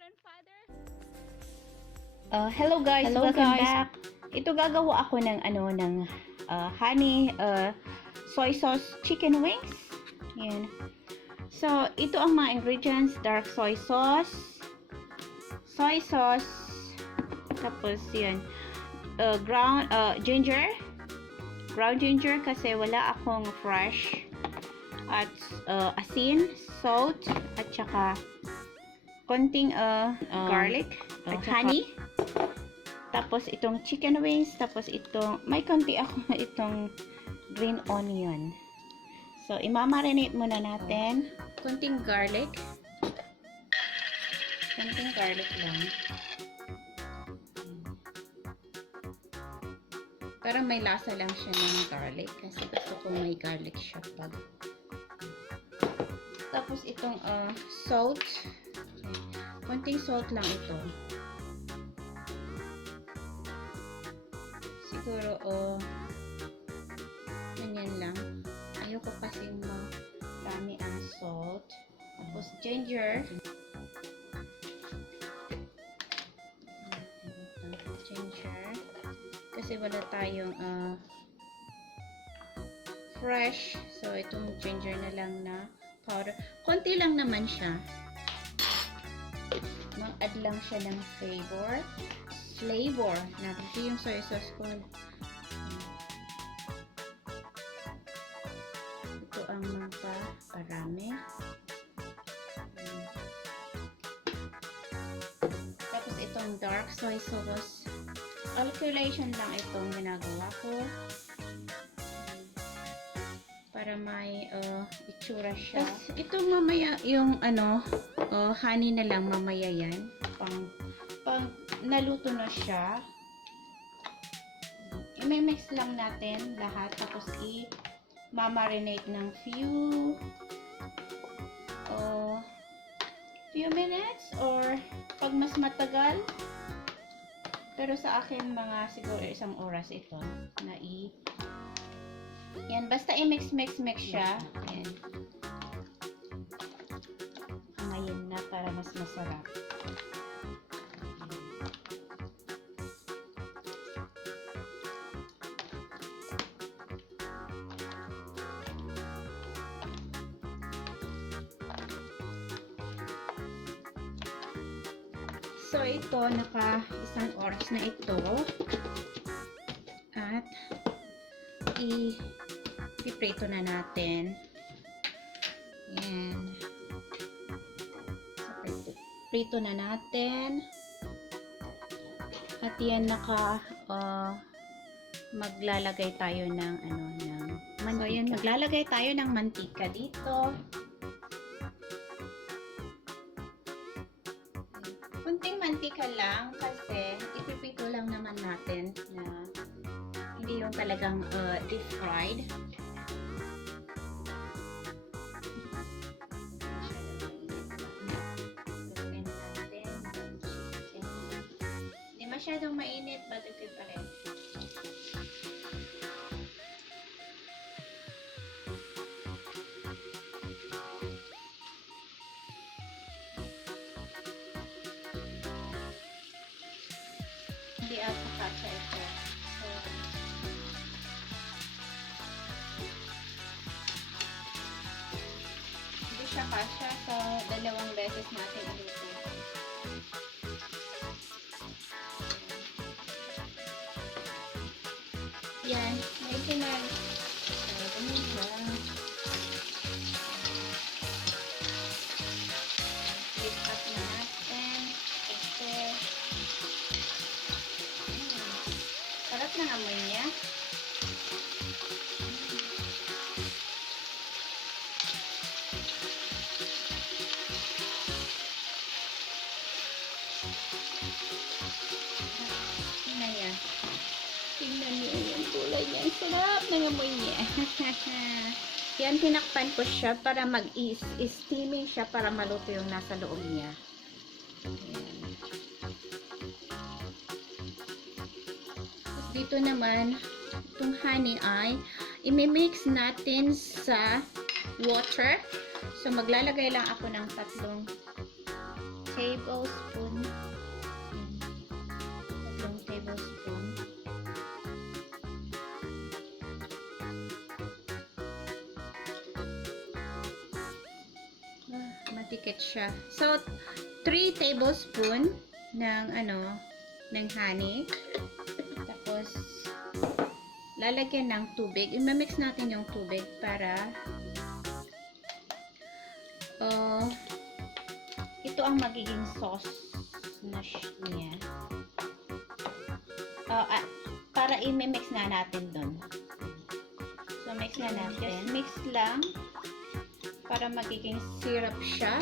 grandfather. Hello guys, Hello welcome guys. back. Ito gagawa ako ng honey soy sauce chicken wings. Yan. So, ito ang mga ingredients: dark soy sauce, tapos yan, ground ginger kasi wala akong fresh, at asin, salt, at saka konting garlic, at honey. Tapos itong chicken wings, tapos itong may konti ako itong green onion. So imamarinate muna natin. Konting garlic. Konting garlic lang. Para may lasa lang siya ng garlic kasi gusto ko may garlic siya pag. Tapos itong salt. Konting salt lang ito. Siguro ganyan lang. Ayoko kasing marami ang salt. Tapos ginger. Kasi wala tayong fresh. So itong ginger na lang na powder. Konti lang naman siya. Mag-add lang siya ng flavor na ito yung soy sauce ko. Ito ang parami. Tapos itong dark soy sauce, calculation lang itong ginagawa ko para may itsura siya. Tapos ito mamaya yung honey na lang mamaya yan pang naluto na siya, i-mix lang natin lahat, tapos i-marinate ng few minutes, or pag mas matagal, pero sa akin mga siguro 1 oras ito na yan, basta i-mix siya. Yan. Ngayon na para mas masarap. So, ito, naka 1 oras na ito. At, ipiprito na natin. Yan. So, prito na natin. At yan, maglalagay tayo ng, mantika. So, yan, maglalagay tayo ng mantika dito. Kunting mantika lang kasi ipipito lang naman natin na hindi yung talagang deep fried. Hindi masyadong mainit, batagin pa rin. Hindi ata kasya ito. So, hindi siya kasya sa 2 beses natin ito. Yan. Medyo na. Ganun lang. Flip up na natin. Kasi sarap ng amoy niya. Tingnan niya. Tingnan niyo yung kulay niya. Ang sarap ng amoy niya. Yan, tinakpan ko siya para mag-steaming siya para maluto yung nasa loob niya. Ayan. Dito naman, itong honey ay imimix natin sa water. So, maglalagay lang ako ng 3 tablespoon. Tatlong tablespoon. Matikit siya. So, 3 tablespoon ng ng honey. Tapos, lalagyan ng tubig. I-mix natin yung tubig para ito ang magiging sauce na niya. Para i-mix na natin dun. So, mix na natin. Just mix lang para magiging syrup siya.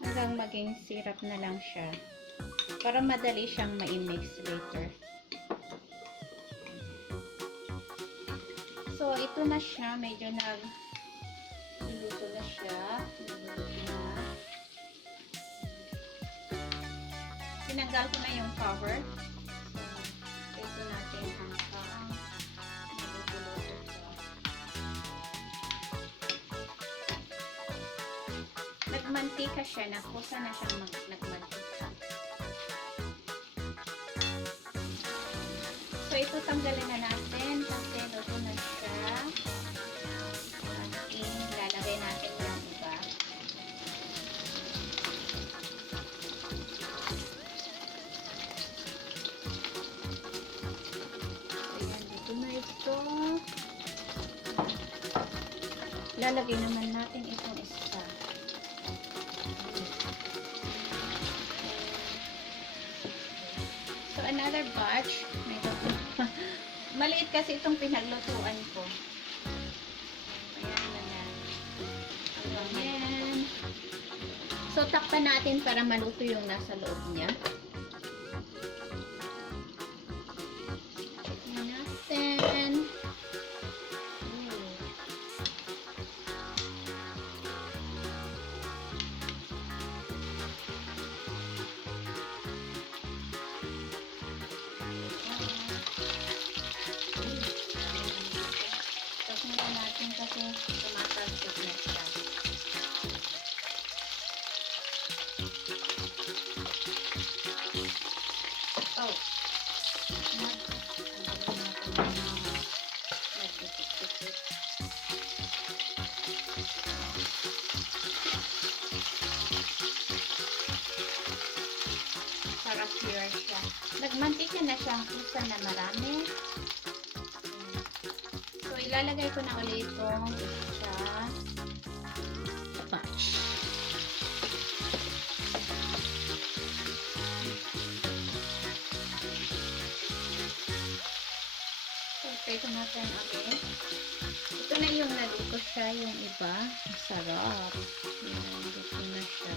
Hanggang maging syrup na lang siya. Para madali siyang ma-mix later. So, ito na siya. Medyo nagluto na siya. Tinanggal ko na yung cover. So, ito natin hanggang maluto-luto siya. Nagmantika siya. Nakusa na siyang nagmantika. So, ito tanggalin na natin kasi luto na siya. Ilalagay natin yung iba. Ayan, dito na ito. Lalagay naman natin itong isa. So, another batch. Maliit kasi itong pinaglutuan ko. Ayan na lang. Ayan. So, takpan natin para maluto yung nasa loob niya. Ayan natin. Kasi tumatalsik na siya. Oh. Para pure siya. Nagmantika na siyang kusa na marami. So, ilalagay ko na ulit itong isa sa batch. So, try ko natin ulit. Ito na yung naluto siya, yung iba. Masarap. Yan, luto na siya.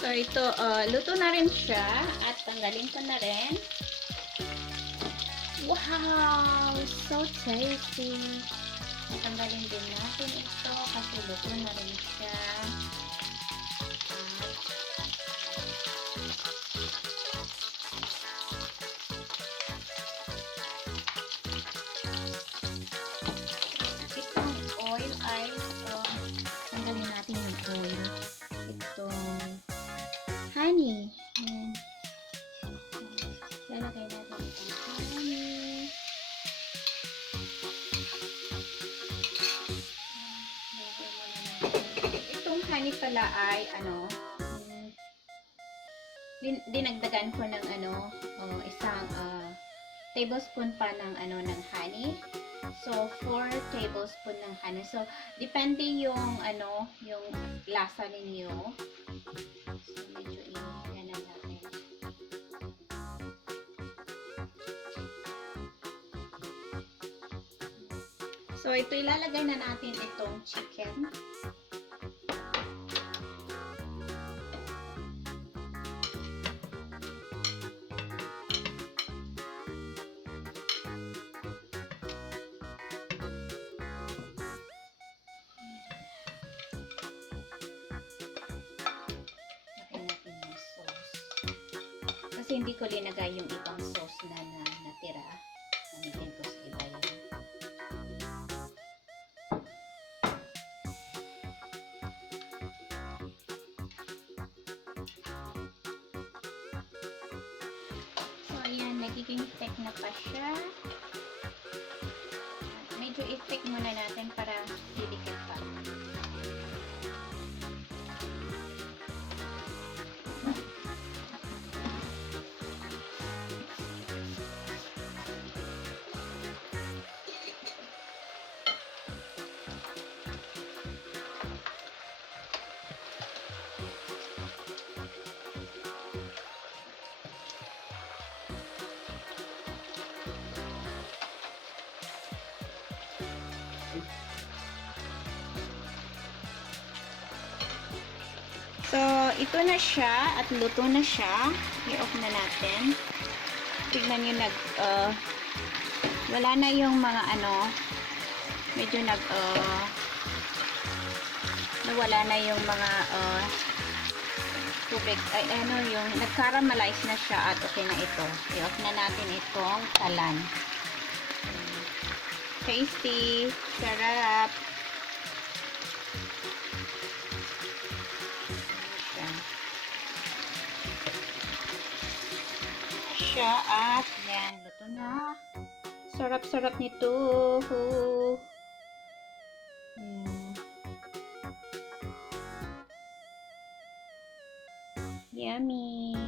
So, ito, luto na rin siya. At tanggalin ko na rin. Wow! So tasty! Natanggalin din natin ito kasi luto na rin siya. Itong oil ay tanggalin natin yung oil. Itong honey. Ayan. Lalagay natin itong honey. Itong honey pala ay dinagdagan ko ng isang tablespoon pa ng ng honey. So 4 tablespoon ng honey. So depende yung yung lasa ninyo. So medyo yan na natin. So ito ilalagay na natin itong chicken. Kasi hindi ko linagay yung ibang sauce na natira. Namigyan ko sa iba yun. So, ayan. Nagiging thick na pa siya. Medyo i-thick muna natin para didikit pa. So, ito na siya at luto na siya. I-off na natin. Tignan nyo, wala na yung mga medyo nawala na yung mga tubig. Ay, yung nag-caramelize na siya at okay na ito. I-off na natin itong kalan. Tasty! Sarap! Siya at yan, luto na. Sarap-sarap nito. Yummy.